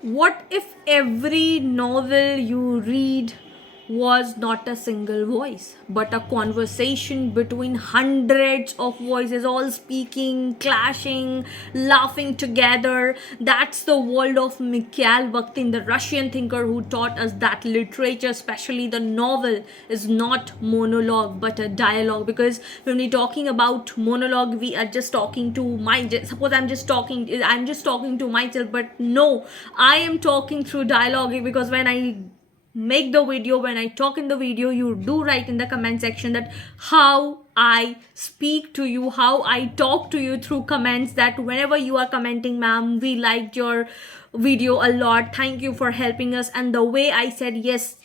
What if every novel you read was not a single voice, but a conversation between hundreds of voices, all speaking, clashing, laughing together? That's the world of Mikhail Bakhtin, the Russian thinker who taught us that literature, especially the novel, is not monologue but a dialogue. Because when we're talking about monologue, we are just talking to suppose I'm just talking to myself, but no, I am talking through dialogue. Because when I make the video, when I talk in the video, you do write in the comment section that how I speak to you, how I talk to you through comments, that whenever you are commenting, ma'am, we liked your video a lot, thank you for helping us. And the way I said yes,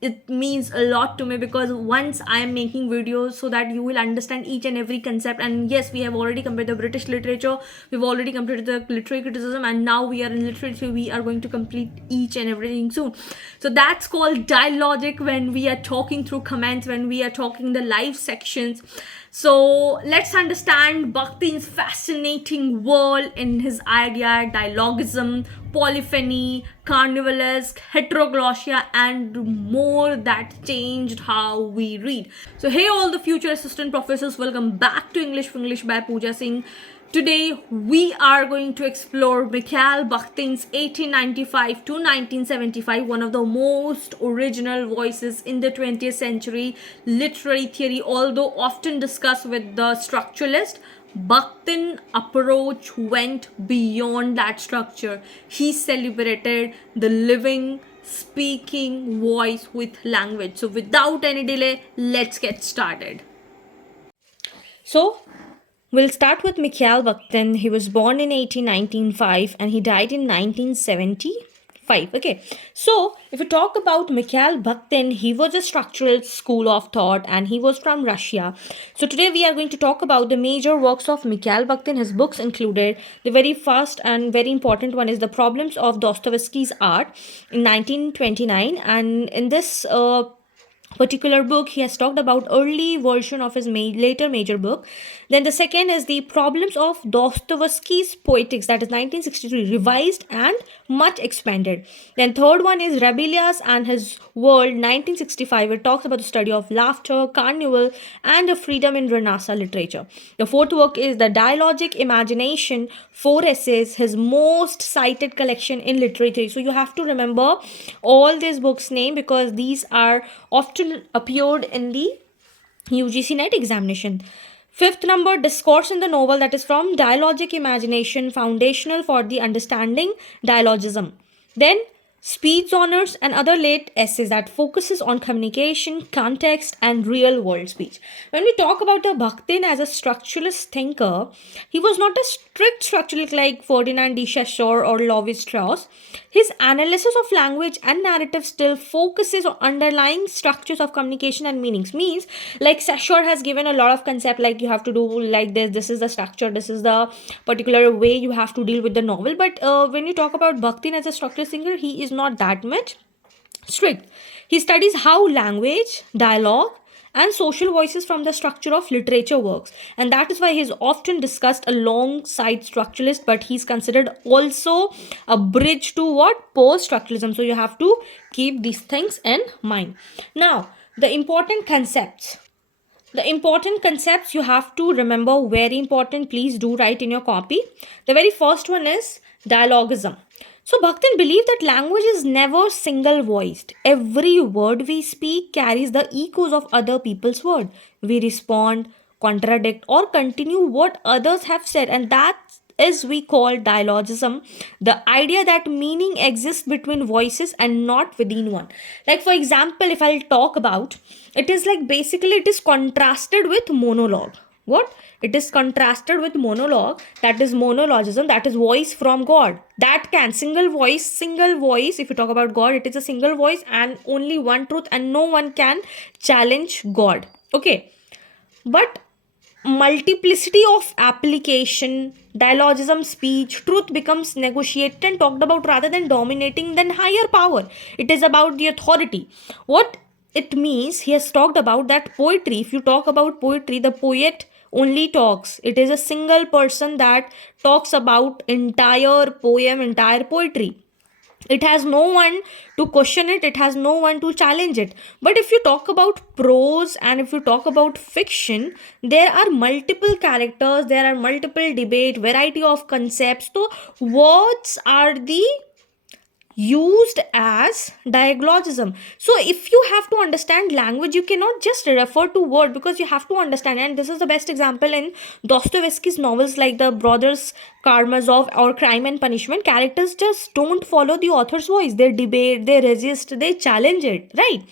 it means a lot to me, because once I am making videos so that you will understand each and every concept. And yes, we have already completed the British literature, we've already completed the literary criticism, and now we are in literature, we are going to complete each and everything soon. So that's called dialogic, when we are talking through comments, when we are talking the live sections. So let's understand Bakhtin's fascinating world in his idea, dialogism, polyphony, carnivalesque, heteroglossia, and more that changed how we read. So, hey, all the future assistant professors, welcome back to English for English by Pooja Singh. Today, we are going to explore Mikhail Bakhtin's 1895 to 1975, one of the most original voices in the 20th century literary theory, although often discussed with the structuralist. Bakhtin approach went beyond that structure. He celebrated the living, speaking voice with language. So, without any delay, let's get started. So, we'll start with Mikhail Bakhtin. He was born in 1895 and he died in 1975. Okay, so if we talk about Mikhail Bakhtin, he was a structural school of thought and he was from Russia. So today we are going to talk about the major works of Mikhail Bakhtin. His books included the very first and very important one is The Problems of Dostoevsky's Art in 1929, and in this particular book he has talked about early version of his later major book. Then the second is The Problems of Dostoevsky's Poetics, that is 1963, revised and much expanded. Then third one is Rabelius and His World, 1965. It talks about the study of laughter, carnival, and the freedom in Renaissance literature. The fourth work is The Dialogic Imagination, 4 essays, his most cited collection in literature. So you have to remember all these books name, because these are often appeared in the UGC NET examination. Fifth number, Discourse in the Novel, that is from Dialogic Imagination, Foundational for the Understanding Dialogism. Then Speed's Honors and Other Late Essays, that focuses on communication, context, and real world speech. When we talk about the Bakhtin as a structuralist thinker, he was not a strict structuralist like Ferdinand de Saussure or Levi Strauss. His analysis of language and narrative still focuses on underlying structures of communication and meanings. Means, like Saussure has given a lot of concept, like you have to do like this is the structure, this is the particular way you have to deal with the novel. But when you talk about Bakhtin as a structuralist thinker, he is not that much strict. He studies how language, dialogue, and social voices from the structure of literature works. And that is why he is often discussed alongside structuralist, but he's considered also a bridge to what? Post-structuralism. So you have to keep these things in mind. Now, the important concepts. The important concepts you have to remember, very important, please do write in your copy. The very first one is dialogism. So Bakhtin believed that language is never single voiced. Every word we speak carries the echoes of other people's word. We respond, contradict, or continue what others have said, and that is we call dialogism, the idea that meaning exists between voices and not within one. Like for example, if I'll talk about, it is like basically it is contrasted with monologue. What? It is contrasted with monologue, that is monologism, that is voice from God. That can single voice, if you talk about God, it is a single voice and only one truth, and no one can challenge God. Okay. But multiplicity of application, dialogism, speech, truth becomes negotiated and talked about rather than dominating than higher power. It is about the authority. What it means, he has talked about that poetry, if you talk about poetry, the poet only talks. It is a single person that talks about entire poem, entire poetry. It has no one to question it, it has no one to challenge it. But if you talk about prose and if you talk about fiction, there are multiple characters, there are multiple debate, variety of concepts. So words are the used as dialogism. So if you have to understand language, you cannot just refer to word, because you have to understand. And this is the best example in Dostoevsky's novels like the Brothers Karamazov or Crime and Punishment. Characters just don't follow the author's voice, they debate, they resist, they challenge it, right?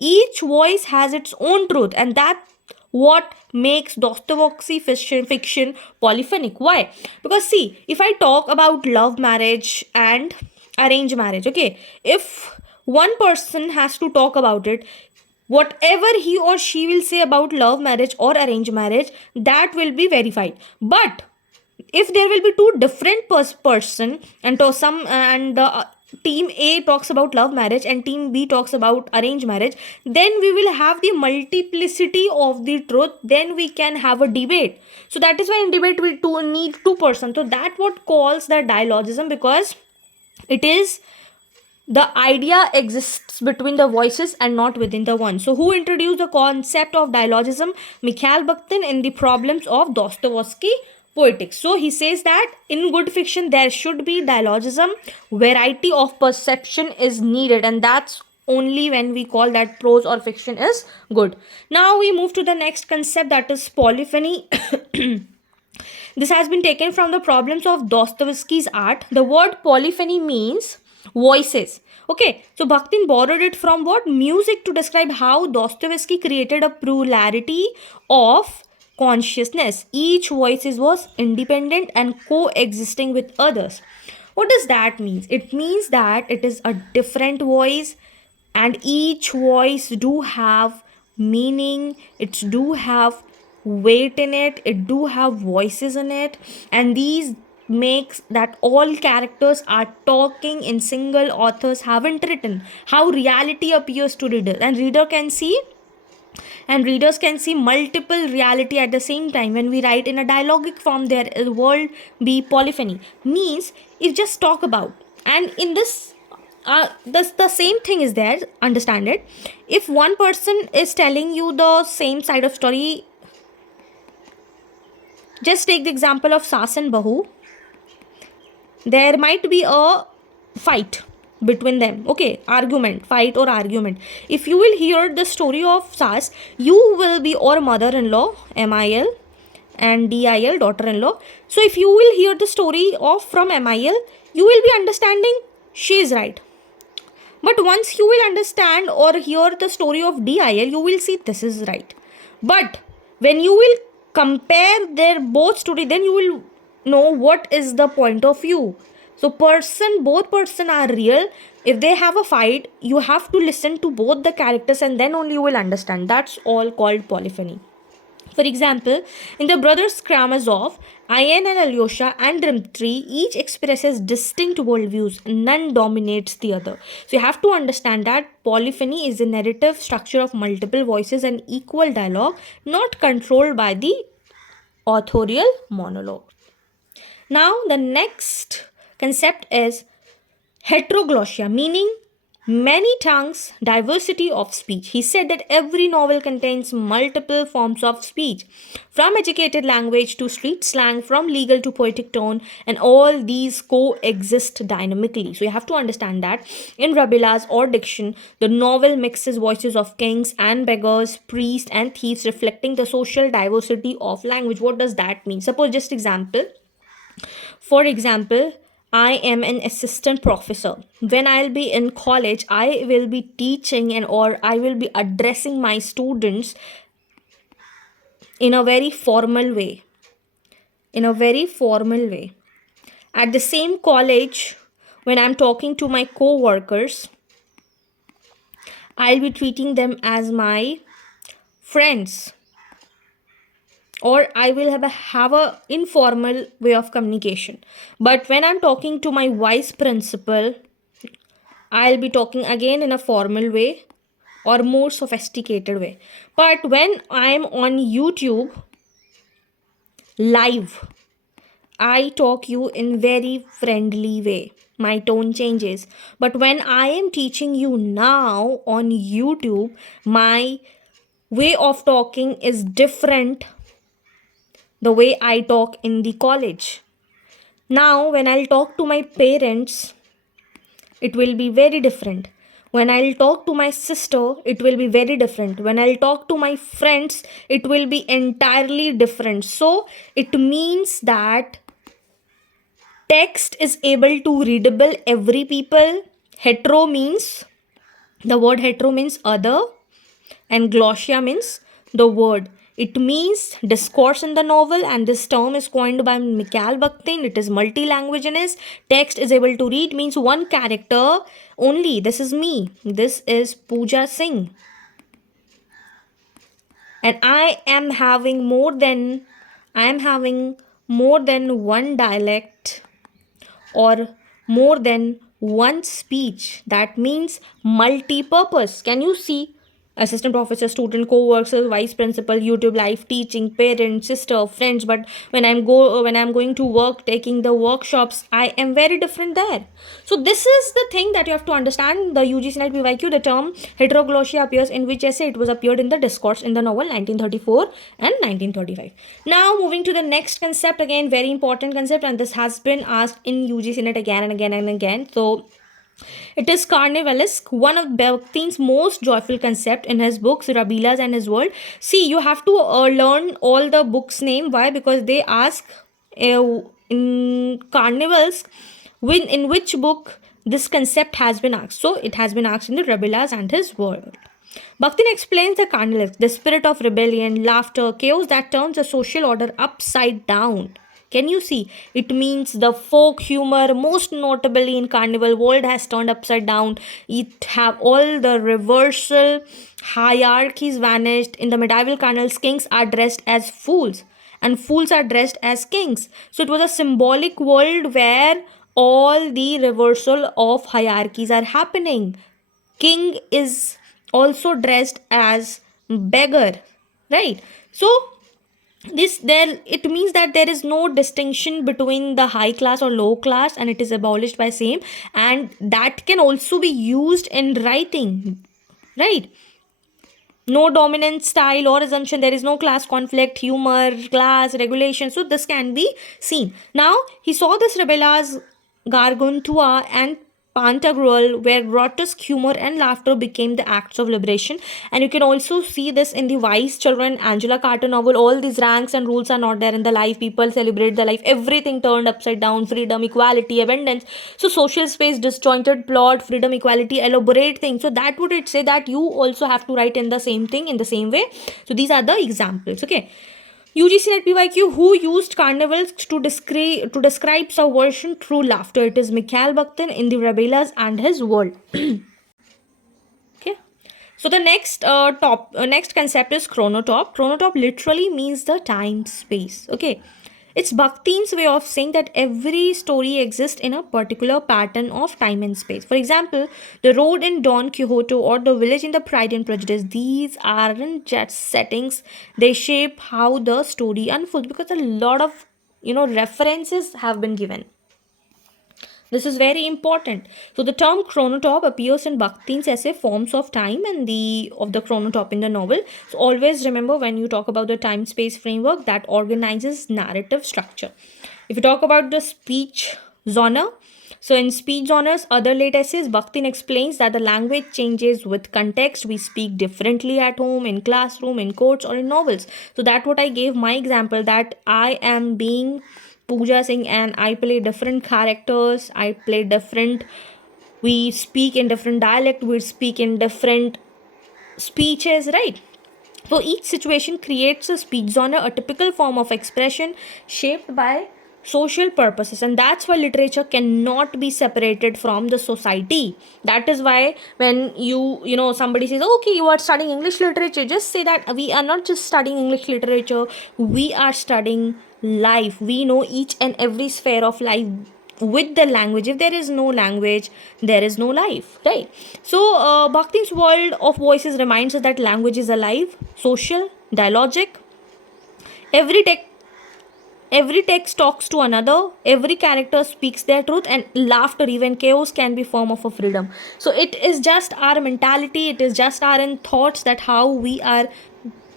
Each voice has its own truth, and that what makes Dostoevsky fiction polyphonic. Why? Because see, if I talk about love marriage and arranged marriage, okay, if one person has to talk about it, whatever he or she will say about love marriage or arranged marriage, that will be verified. But if there will be two different person, and to some and team A talks about love marriage and team B talks about arranged marriage, then we will have the multiplicity of the truth, then we can have a debate. So that is why in debate we need two persons. So that what calls the dialogism, because it is the idea exists between the voices and not within the one. So who introduced the concept of dialogism? Mikhail Bakhtin in the Problems of Dostoevsky Poetics. So he says that in good fiction there should be dialogism, variety of perception is needed, and that's only when we call that prose or fiction is good. Now we move to the next concept, that is polyphony. This has been taken from the Problems of Dostoevsky's art. The word polyphony means voices. Okay, so Bakhtin borrowed it from what? Music, to describe how Dostoevsky created a plurality of consciousness. Each voice was independent and coexisting with others. What does that mean? It means that it is a different voice, and each voice do have meaning, it do have weight in it, it do have voices in it, and these makes that all characters are talking in single authors haven't written. How reality appears to reader, and readers can see multiple reality at the same time. When we write in a dialogic form, there world be polyphony, means if just talk about, and in this the same thing is there, understand it. If one person is telling you the same side of story, just take the example of Sas and Bahu, there might be a fight between them, okay, argument, fight or argument. If you will hear the story of Sas, you will be, or mother-in-law, MIL, and DIL, daughter-in-law. So if you will hear the story of from MIL, you will be understanding she is right. But once you will understand or hear the story of DIL, you will see this is right. But when you will compare their both story, then you will know what is the point of view. So both person are real. If they have a fight, you have to listen to both the characters, and then only you will understand. That's all called polyphony. For example, in the Brothers Karamazov, Ian and Alyosha and Dmitri each expresses distinct worldviews. None dominates the other. So you have to understand that polyphony is the narrative structure of multiple voices and equal dialogue, not controlled by the authorial monologue. Now the next concept is heteroglossia, meaning many tongues, diversity of speech. He said that every novel contains multiple forms of speech, from educated language to street slang, from legal to poetic tone, and all these coexist dynamically. So you have to understand that in Rabila's or diction, the novel mixes voices of kings and beggars, priests and thieves, reflecting the social diversity of language. What does that mean? Suppose just example. For example, I am an assistant professor. When I'll be in college, I will be teaching and or I will be addressing my students in a very formal way. In a very formal way. At the same college, when I'm talking to my co-workers, I'll be treating them as my friends, or I will have a informal way of communication. But when I'm talking to my vice principal, I'll be talking again in a formal way or more sophisticated way. But when I'm on YouTube live, I talk you in very friendly way. my tone changes. But when I am teaching you now on YouTube, my way of talking is different the way I talk in the college. Now, when I'll talk to my parents, it will be very different. When I'll talk to my sister, it will be very different. When I'll talk to my friends, it will be entirely different. So, it means that text is able to readable every people. Hetero means, the word hetero means other, and glossia means the word. It means discourse in the novel, and this term is coined by Mikhail Bakhtin. It is multi-language in his text is able to read means one character only. This is me. This is Pooja Singh. And I am having more than one dialect or more than one speech. That means multi-purpose. Can you see? Assistant professor, student, co-worker, vice principal, YouTube live teaching, parent, sister, friends. But when I'm going to work, taking the workshops, I am very different there. So this is the thing that you have to understand. The UGC NET PYQ, the term heteroglossia appears in which essay? It was appeared in the discourse in the novel 1934 and 1935. Now moving to the next concept, again very important concept, and this has been asked in UGC NET again and again and again. So it is carnivalesque, one of Bakhtin's most joyful concept in his books Rabilas and his world. See, you have to learn all the books name. Why? Because they ask in carnivals in which book this concept has been asked. So it has been asked in the Rabilas and his world. Bakhtin explains the carnivalesque, the spirit of rebellion, laughter, chaos that turns the social order upside down. Can you see? It means the folk humor, most notably in carnival world, has turned upside down. It have all the reversal hierarchies vanished. In the medieval carnivals, kings are dressed as fools and fools are dressed as kings. So it was a symbolic world where all the reversal of hierarchies are happening. King is also dressed as beggar, right? So this there it means that there is no distinction between the high class or low class, and it is abolished by same, and that can also be used in writing, right? No dominant style or assumption, there is no class conflict, humor, class regulation, so this can be seen. Now he saw this Rabella's Gargantua and Pantagruel, where grotesque humor and laughter became the acts of liberation. And you can also see this in the Wise Children, Angela Carter novel. All these ranks and rules are not there in the life. People celebrate the life. Everything turned upside down. Freedom, equality, abundance. So social space, disjointed plot, freedom, equality, elaborate things. So that would it say that you also have to write in the same thing in the same way. So these are the examples. Okay. UGC NET PYQ, who used carnivals to describe subversion through laughter? It is Mikhail Bakhtin in the Rabelas and his world. Okay. So the next concept is chronotop. Chronotop literally means the time space. Okay. It's Bakhtin's way of saying that every story exists in a particular pattern of time and space. For example, the road in Don Quixote or the village in the Pride and Prejudice, these aren't just settings, they shape how the story unfolds, because a lot of references have been given. This is very important. So the term chronotop appears in Bakhtin's essay Forms of Time and the chronotop in the novel. So always remember, when you talk about the time-space framework, that organizes narrative structure. If you talk about the speech genre, so in speech genres, other late essays, Bakhtin explains that the language changes with context. We speak differently at home, in classroom, in courts, or in novels. So that's what I gave my example, that I am being Pooja Singh and I play different characters. I play different. We speak in different dialect. We speak in different speeches, right? So each situation creates a speech genre, a typical form of expression shaped by social purposes, and that's why literature cannot be separated from the society. That is why when somebody says, okay, you are studying English literature, just say that we are not just studying English literature, we are studying life. We know each and every sphere of life with the language. If there is no language, there is no life, right? So Bakhtin's world of voices reminds us that language is alive, social, dialogic. Every Every text talks to another, every character speaks their truth, and laughter, even chaos, can be form of a freedom. So it is just our mentality, it is just our in thoughts that how we are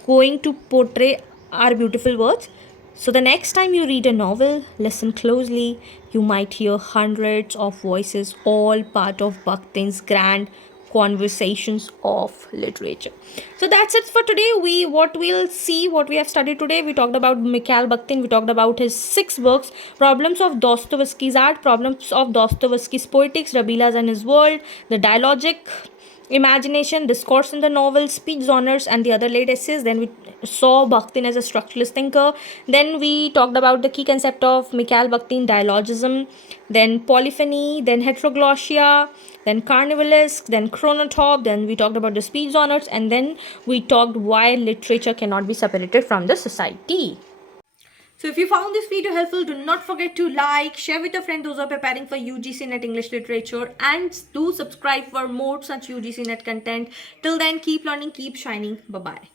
going to portray our beautiful words. So the next time you read a novel, listen closely. You might hear hundreds of voices, all part of Bakhtin's grand conversations of literature. So that's it for today. What we have studied today. We talked about Mikhail Bakhtin. We talked about his 6 books: Problems of Dostoevsky's Art, Problems of Dostoevsky's Poetics, Rabilas and His World, The Dialogic Imagination, Discourse in the Novel, Speech Genres, and the other late essays. Then we saw Bakhtin as a structuralist thinker. Then we talked about the key concept of Mikhail Bakhtin, dialogism, then polyphony, then heteroglossia, then carnivalesque, then chronotop. Then we talked about the speech genres, and then we talked why literature cannot be separated from the society. So if you found this video helpful, do not forget to like, share with your friends those who are preparing for UGC NET English Literature, and do subscribe for more such UGC NET content. Till then, keep learning, keep shining. Bye-bye.